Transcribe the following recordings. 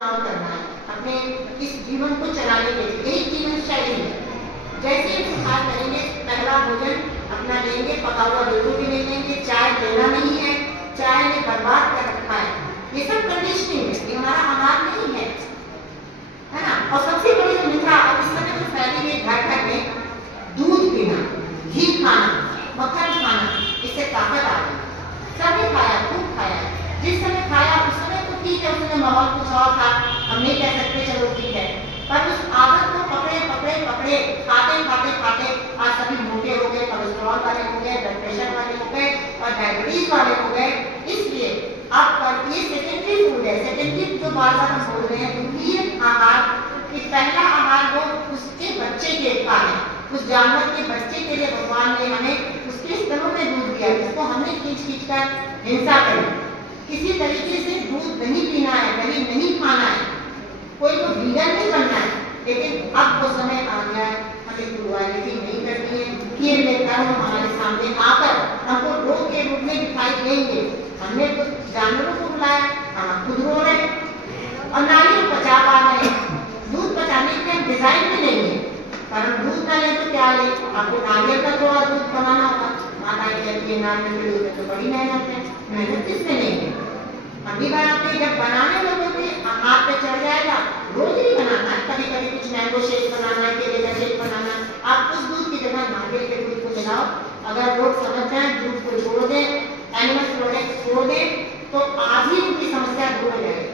करना है, अपने इस जीवन को चलाने के लिए यही जीवन शैली है। जैसे सुधार करेंगे, पहला भोजन अपना लेंगे, पका हुआ बिल्कुल भी नहीं लेंगे, चाय लेना नहीं है, चाय ने बर्बाद कर रखा है, ये सब कंडीशनिंग है, ये हमारा आहार नहीं है, है ना। और सबसे बड़ी जो मिथ्या अब इस समय जो फैली हुई घर घर में दूध पीना, घी खाना, मक्खन खाना, इससे ताकत आ गई। सबने खाया, खूब खाया, जिस समय खाया उस समय तो ठीक है, उसमें माहौल कुछ और था, हम नहीं कह सकते चलो ठीक है, पर उस आदत को पकड़े पकड़े पकड़े खाते खाते खाते आज सभी मोटे हो गए, कोलेस्ट्रॉल वाले हो गए, ब्लड प्रेशर वाले हो गए और डायबिटीज वाले हो गए। इसलिए अब पर ये सेकेंडरी फूड है, सेकेंडरी जो बार बार हम बोल रहे हैं, द्वितीय आहार कि पहला आहार वो उसके बच्चे के का है, उस जानवर के बच्चे के लिए भगवान ने हमें उसके स्तनों में दूध दिया, जिसको हमने खींच खींच कर हिंसा करी। किसी तरीके से दूध नहीं पीना है, दही नहीं खाना है, कोई को वीगन नहीं बनना है, लेकिन अब वो समय आ गया है, हमें क्रुएलिटी नहीं करनी है। ये लेकर हमारे सामने आकर हमको रोग के रूप में दिखाई देंगे। हमने तो जानवरों को बुलाया, हम खुद रो रहे और नारियल पचा पा रहे हैं। दूध पचाने के हम डिजाइन भी नहीं है, पर हम दूध ना लें तो क्या ले, आपको नारियल का थोड़ा दूध बनाना होगा, माता कहती है नारियल के दूध में तो बड़ी मेहनत है, मेहनत किसमें नहीं है। अभी बात है जब बनाने लगोगे हाथ पे चढ़ जाएगा, रोज नहीं बनाना है, कभी कभी कुछ मैंगो शेक बनाना है, केले का शेक बनाना है, आप उस दूध की जगह नारियल के दूध को मिलाओ। अगर लोग समझ जाए दूध को छोड़ दें, एनिमल प्रोडक्ट छोड़ दें, तो आधी उनकी समस्या दूर हो जाएगी।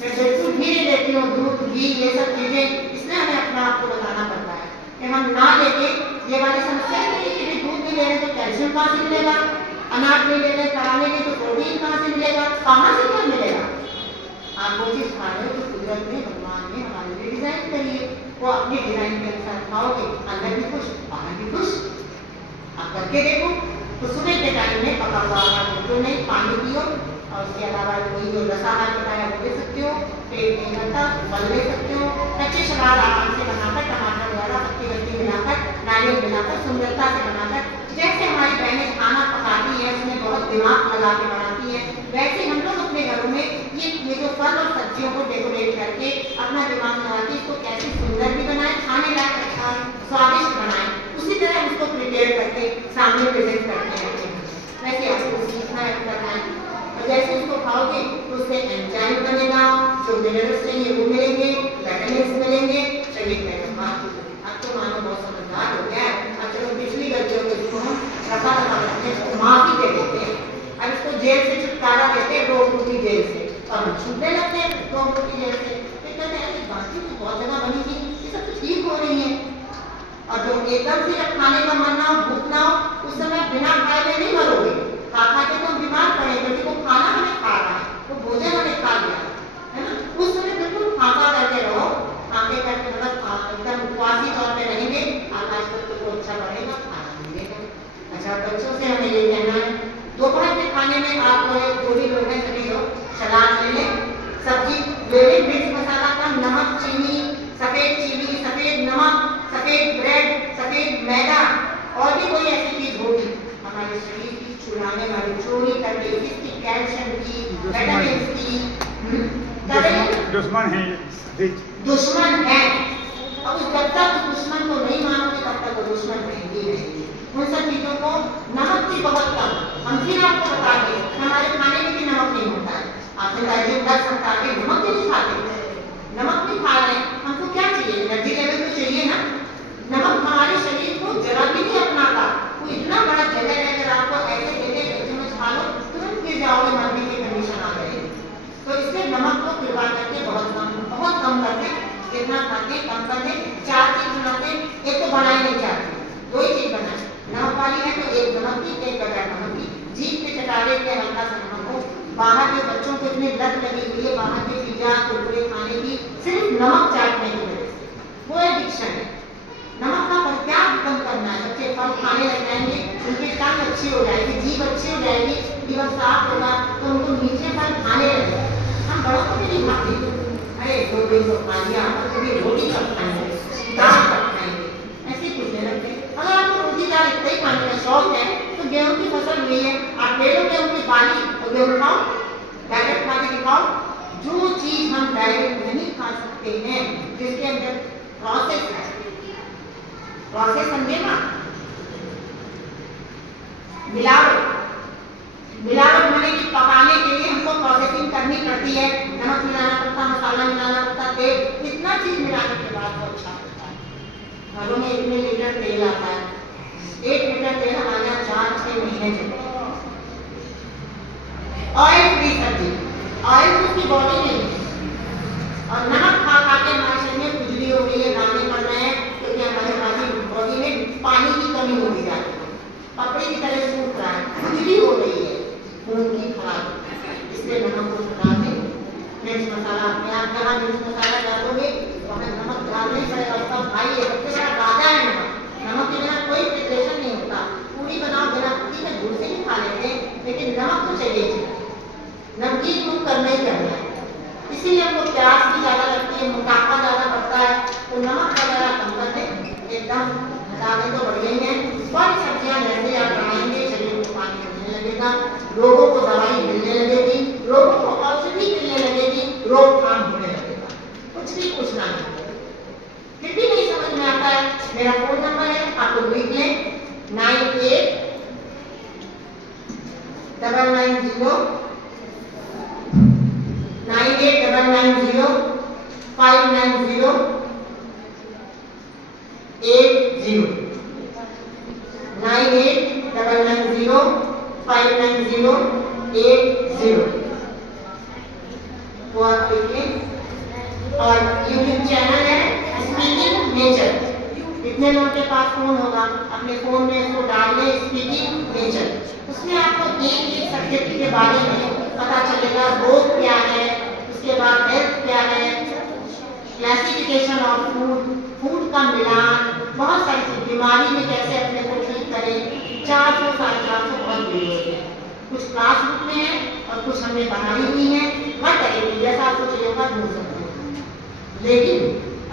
मैं बिल्कुल धीरे देती हूँ, दूध घी ये सब चीजें, इसमें हमें अपना आपको बताना पड़ता है कि हम ना लेके ये वाली समस्या नहीं कि दूध नहीं ले रहे तो कैल्शियम कहाँ से मिलेगा, अनाज नहीं ले रहे कराने में तो प्रोटीन कहाँ से मिलेगा, कहाँ से क्या मिलेगा। आप वो चीज खा रहे हो तो कुदरत ने भगवान ने हमारे लिए डिजाइन करी है, वो अपने डिजाइन के अनुसार खाओगे, अंदर भी खुश बाहर भी खुश। आप करके देखो तो सुबह के टाइम में पका हुआ आहार बिल्कुल नहीं, पानी पियो और उसके अलावा वही जो रसाहार बताया वो ले सकते हो, पेट नहीं भरता फल ले सकते हो, कच्चे सलाद आराम से बनाकर टमाटर वगैरह पत्ती वत्ती मिलाकर नारियल मिलाकर सुंदरता से बनाकर, जैसे हमारी बहनें खाना पकाती है उसमें बहुत दिमाग लगा के बनाती है, वैसे हम लोग अपने घरों में ये जो फल और सब्जियों को डेकोरेट करके अपना दिमाग लगा के इसको कैसे सुंदर भी बनाए, खाने लायक अच्छा स्वादिष्ट बनाए, उसी तरह उसको प्रिपेयर करके सामने प्रेजेंट करते हैं। वैसे आपको सीखना है करना है, और जैसे उसको खाओगे तो उससे एंजाइम बनेगा, जो मिनरल्स चाहिए वो मिलेंगे, विटामिन्स मिलेंगे, शरीर में अब तो मानो बहुत समझदार हो गया है। अब चलो पिछली गलतियों को इसको हम रखा रखा करते हैं, इसको माफी दे देते हैं, अब इसको जेल से छुटकारा देते हैं, रोग रूपी जेल से, और हम छूटने लगते हैं रोग रूपी जेल से। कहते हैं बाकी तो बहुत जगह बनी थी, ये सब तो ठीक हो रही है। और जो एकदम से जब खाने का मन ना हो, भूख ना हो, उस समय बिना खाए में नहीं मरोगे, खा खा के तो बीमार पड़ेंगे, क्योंकि वो खाना हमें खा रहा है, वो भोजन हमें खा लिया है ना। उस समय बिल्कुल फाका करके रहो, फाके करके मतलब एकदम उपवासी तौर पे रहेंगे, आकाश तक तो अच्छा बढ़ेगा, खाना मिलेगा। अच्छा, बच्चों से हमें ये कहना है, दोपहर के खाने में आप जो भी लोग हैं सभी लोग सलाद ले लें, सब्जी ले लें, मिर्च मसाला कम, नमक चीनी, सफेद चीनी, सफेद नमक, सफेद ब्रेड, सफेद मैदा और भी कोई ऐसी चीज होगी हमारे शरीर की छुड़ाने वाली, चोरी करके इसकी कैल्शियम की, विटामिन की दुश्मन है, दुश्मन है। और जब तक उस दुश्मन को नहीं मानोगे तब तक वो दुश्मन रहेंगे रहेंगे। उन सब चीजों को, नमक की बहुत कम, हम फिर आपको बता दें हमारे खाने में भी नमक नहीं होता है। आपने डाइजेस्ट कर सकता है, नमक भी नहीं खाते, नमक भी खा रहे हैं, हमको क्या चाहिए, एनर्जी लेवल तो चाहिए ना। नमक हमारे शरीर को जरा भी नहीं अपनाता, वो इतना बड़ा जगह है, अगर आपको ऐसे देते चम्मच खा लो तुरंत गिर जाओगे, मरने की कंडीशन आ गई। तो इसलिए नमक को कृपा करके बहुत कम कर दें, जितना खाते कम कर दें। 4 चीज बनाते, एक तो बनाए नहीं चाहते, 2 ही चीज बनाए, नमक वाली है तो एक नमक की, एक बगैर नमक की, जीभ पे चटारे के हल्का सा नमक हो। बाहर के बच्चों को इतनी लत लगी हुई है बाहर के पिज्जा कुरकुरे खाने की, सिर्फ नमक चाटने की वजह से, वो एडिक्शन है। नमक का प्रत्याग कम करना है, बच्चे फल खाने लग जाएंगे, उनकी टंग अच्छी हो जाएगी, जीभ अच्छी हो जाएगी, लीवर साफ होगा तो उनको मीठे फल खाने लगे। हम बड़ों को भी नहीं खाते, अरे 2 दिन तो खा लिया, कभी रोटी कब खाएंगे, दाल कब खाएंगे, ऐसे पूछने लगते। अगर आपको रोटी दाल इतना ही खाने का शौक है तो गेहूं की फसल हुई है, आप ले लो गेहूं की बाली और गेहूं खाओ, डायरेक्ट खा के दिखाओ। जो चीज हम डायरेक्ट नहीं सकते हैं, जिसके अंदर प्रोसेस है। प्रोसेस समझे ना? मिलावट, मिलावट माने कि पकाने के लिए हमको प्रोसेसिंग करनी पड़ती है, नमक मिलाना पड़ता, मसाला मिलाना पड़ता, तेल, कितना चीज मिलाने के बाद वो अच्छा होता है। घरों में इतने लीटर तेल आता है, 1 लीटर तेल हमारे यहाँ 4-6 महीने चलता है। ऑयल फ्री सब्जी, ऑयल तो उसकी बॉडी में है, और नमक खा खा के हमारे शरीर में खुजली हो रही है, दाने पड़ रहे हैं, क्योंकि हमारी बॉडी में पानी की कमी होती जा रही है, कपड़े की तरह सूख रहा है, खुजली हो रही है, खून की खराबी, इसलिए नमक को हटा दें। मिर्च मसाला अपने आप जहाँ मिर्च मसाला डालोगे वहाँ नमक डालने पड़ेगा, उसका भाई है, सबसे बड़ा राजा है नमक। नमक के बिना कोई प्रिपरेशन नहीं होता। पूरी बनाओ बिना पूरी में गुड़ से भी खा लेते हैं, लेकिन नमक तो चाहिए, नमकीन मुक्त करना ही करना है। इसीलिए हमको प्यास भी ज़्यादा लगती है, मोटापा ज़्यादा बढ़ता है, तो नमक वगैरह कम कर दें, एकदम हटा दें तो बढ़ गई हैं। फल सब्जियाँ जैसे आप बनाएंगे शरीर को पानी मिलने लगेगा, लोगों को दवाई मिलने लगेगी, लोगों को औषधि मिलने लगेगी, रोकथाम होने लगेगा, कुछ भी पूछना नहीं। फिर भी नहीं समझ में आता है, मेरा फोन नंबर है, आप लोग लिख लें 98 990 590 80 98 990 590 80 वो आप लिखिए। और यूट्यूब चैनल है स्पीकिंग नेचर, कितने लोगों के पास फोन होगा, अपने फोन में इसको डाल लें स्पीकिंग नेचर, उसमें आपको एक सब्जेक्ट के बारे में पता चलेगा, रोग क्या है, उसके बाद हेल्थ क्या है, क्लासिफिकेशन ऑफ फूड, फूड का मिलान, बहुत सारी चीज, बीमारी में कैसे अपने को ठीक करें, 400 450 बहुत वीडियो है, कुछ क्लास बुक में है और कुछ हमने बनाई हुई है, हर तरह की, जैसा आपको चाहिए होगा ढूंढ सकते हैं। लेकिन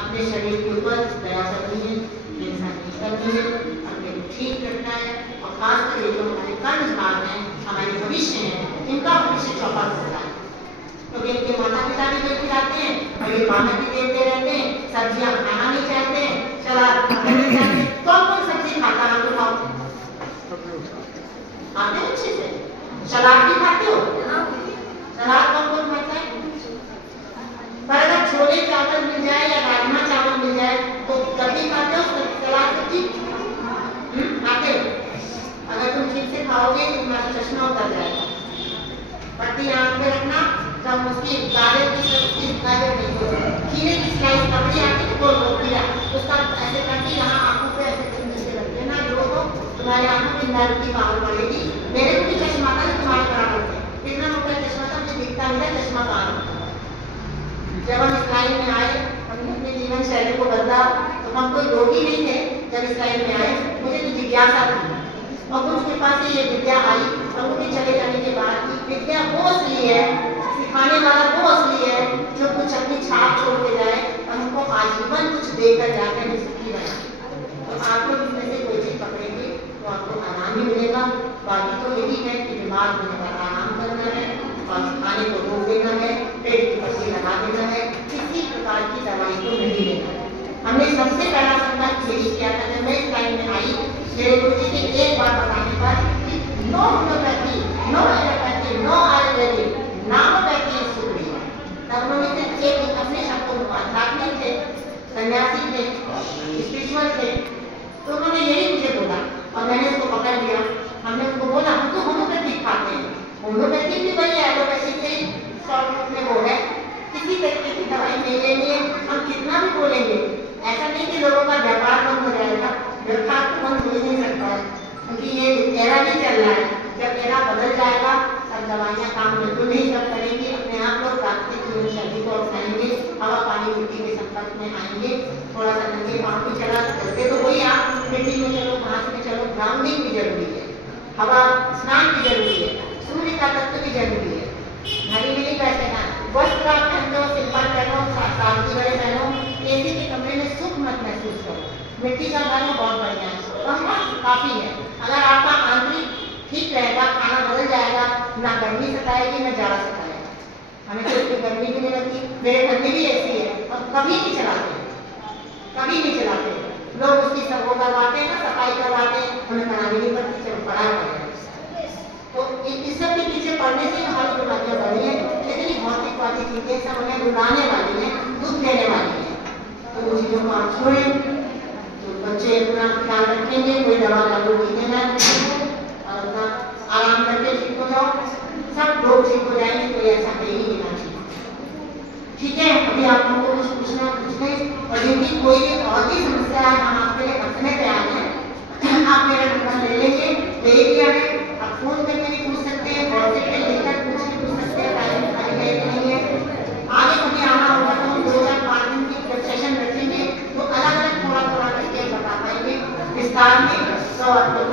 अपने शरीर के ऊपर दया करनी है, हिंसा नहीं करनी है, अपने को ठीक रखना है, और खासकर ये जो हमारे कर्म भाग हैं, हमारे भविष्य हैं, इनका भविष्य चौपट होता है, क्योंकि इनके माता पिता भी देख जाते हैं और ये माता भी देखते रहते हैं, सब्जियां खाना नहीं चाहते हैं, सलाद खाना नहीं चाहते। कौन कौन सब्जी खाता है तो खाओ, खाते हो अच्छे से, सलाद भी खाते हो, सलाद कौन कौन खाता है? पर अगर छोले चावल मिल जाए या राजमा चावल मिल जाए तो कभी खाते हो सलाद सब्जी? खाते हो? अगर तुम ठीक से खाओगे तो तुम्हारा चश्मा उतर जाएगा, पट्टी आंख पे रखना, जब उसकी गाजर की गाजर नहीं, खीरे की स्लाइस कपड़ी आती है गोल गोल खीरा, उसका ऐसे करके यहाँ आंखों पे ऐसे नीचे रख देना, जो तुम्हारे आंखों में नर्व की पावर बढ़ेगी। मेरे को भी चश्मा था, तुम्हारे बराबर थे, इतना मोटा चश्मा था, मुझे दिखता नहीं था, चश्मा कहाँ होता। जब हम इस लाइन में आए, हमने अपने जीवन शैली को बदला, तो हम कोई रोगी नहीं थे। जब इस लाइन में आए मुझे तो जिज्ञासा थी, और कुछ के पास से ये विद्या आई, और मुझे चले जाने के बाद विद्या वो असली है, सिखाने वाला वो असली है, जो कुछ अपनी छाप छोड़ के जाए और हमको आजीवन कुछ देकर जाकर हमें सुखी बनाए। तो आप लोग इसमें से कोई चीज पकड़ेंगे तो आपको आराम ही मिलेगा। बाकी तो यही है कि बीमार होने पर आराम करना है, और खाने को रोक देना है, पेट की पट्टी लगा देना है, किसी प्रकार की दवाई को नहीं लेना है। हमने सबसे पहला संकल्प यही किया था, जब मैं इस लाइन में आई, मेरे गुरु जी के एक बार बताने पर कि no homeopathy, no allopathy, no ayurvedic, नामोपैथी इज सुप्रीम। तब उन्होंने एक अपने शब्दों को, आध्यात्मिक थे, सन्यासी थे, स्पिरिचुअल थे, तो उन्होंने यही मुझे बोला और मैंने उसको पकड़ लिया। हमने उनको बोला हम तो होम्योपैथी खाते हैं, होम्योपैथी भी वही एलोपैथी से शॉर्ट में वो है, किसी तरीके की दवाई नहीं लेनी है। हम कितना भी बोलेंगे, ऐसा नहीं कि लोगों का व्यापार बंद हो जाएगा, व्यापार तो बंद हो ही नहीं सकता है, क्योंकि ये एरा नहीं चल रहा है। जब एरा बदल जाएगा सब दवाइयाँ काम बिल्कुल नहीं सब करेंगी, अपने आप लोग प्राकृतिक जीवन शैली को अपनाएंगे, हवा पानी मिट्टी के संपर्क में आएंगे, थोड़ा सा नंगे पाँव भी चला करते तो वही आप मिट्टी में चलो, घास में चलो, ग्राउंडिंग भी जरूरी है, हवा स्नान भी जरूरी है, सूर्य का तत्व भी जरूरी है। घड़ी में नहीं बैठना, वस्त्र आप पहनो, सिंपल पहनो, सादगी वाले पहनो, एसी के कमरे में सुख मत महसूस करो। मिट्टी का घर में बहुत बढ़िया है, काफी है। अगर आपका आंतरिक ठीक रहेगा, खाना बदल जाएगा, ना गर्मी सताएगी ना जाड़ा सताएगा। हमें तो इसकी गर्मी भी नहीं लगती, मेरे घर में भी ऐसी है और कभी नहीं चलाते, कभी नहीं चलाते। लोग उसकी सब वो करवाते हैं ना, सफाई करवाते हैं, उन्हें करानी नहीं पड़ती, चलो पढ़ा करें। तो इस सब के पीछे पढ़ने से हमारी बीमारियां बढ़ी है, लेकिन ये भौतिक वाली चीजें सब हमें रुलाने वाली है, दुख देने वाली है। तो उन चीजों को आप छोड़ें, तो बच्चे अपना ख्याल रखेंगे, कोई दवा लागू नहीं देना है और अपना आराम करके ठीक हो जाओ, सब लोग ठीक हो जाएंगे, कोई ऐसा कहीं नहीं देना चाहिए। ठीक है, अभी आप लोगों को कुछ पूछना पूछें, और यदि कोई भी और भी समस्या है हम आपके लिए रखने पे आए हैं, आप मेरा नंबर ले लेंगे, ले लिया है, आप फोन करके भी पूछ सकते हैं, व्हाट्सएप पे लिखकर पूछ सकते हैं, टाइम खाली है कि नहीं है। आगे कभी आना होगा तो हम 2 या 5 दिन की सेशन रखेंगे, तो अलग अलग थोड़ा थोड़ा करके बता पाएंगे विस्तार में, तो आपको